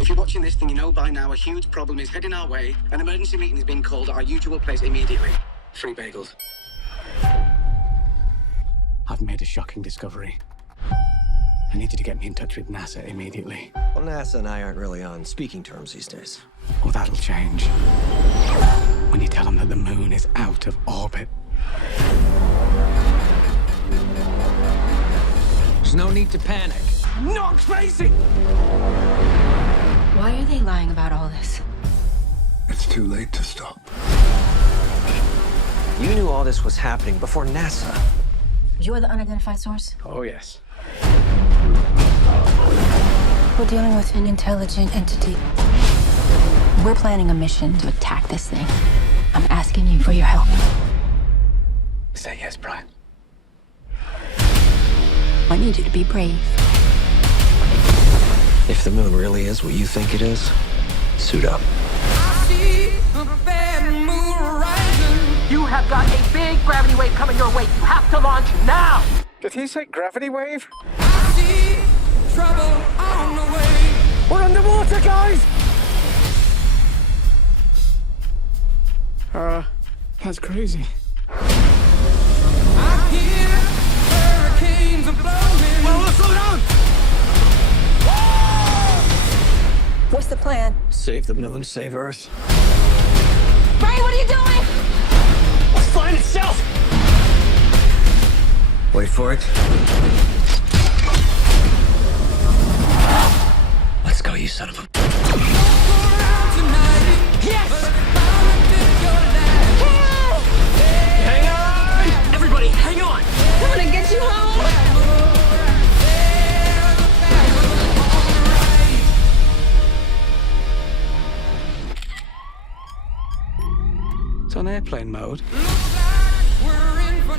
If you're watching this, then you know by now a huge problem is heading our way. An emergency meeting is being called at our usual place immediately. Free bagels. I've made a shocking discovery. I need you to get me in touch with NASA immediately. Well, NASA and I aren't really on speaking terms these days. Oh, that'll change. When you tell them that the moon is out of orbit. There's no need to panic. I'm not crazy! Why are they lying about all this? It's too late to stop. You knew all this was happening before NASA. You're the unidentified source? Oh, yes. We're dealing with an intelligent entity. We're planning a mission to attack this thing. I'm asking you for your help. Say yes, Brian. I need you to be brave. If the moon really is what you think it is, suit up. You have got a big gravity wave coming your way. You have to launch now! Did he say gravity wave? Trouble on the way. We're underwater, guys! That's crazy. I hear hurricanes are blowing. Well, slow down! What's the plan? Save the moon, save Earth. Brian, what are you doing? It's flying itself! Wait for it. Let's go, you son of a... Yes! Hang on! Everybody, hang on! I'm gonna get you home! It's on airplane mode. Looks like we're in for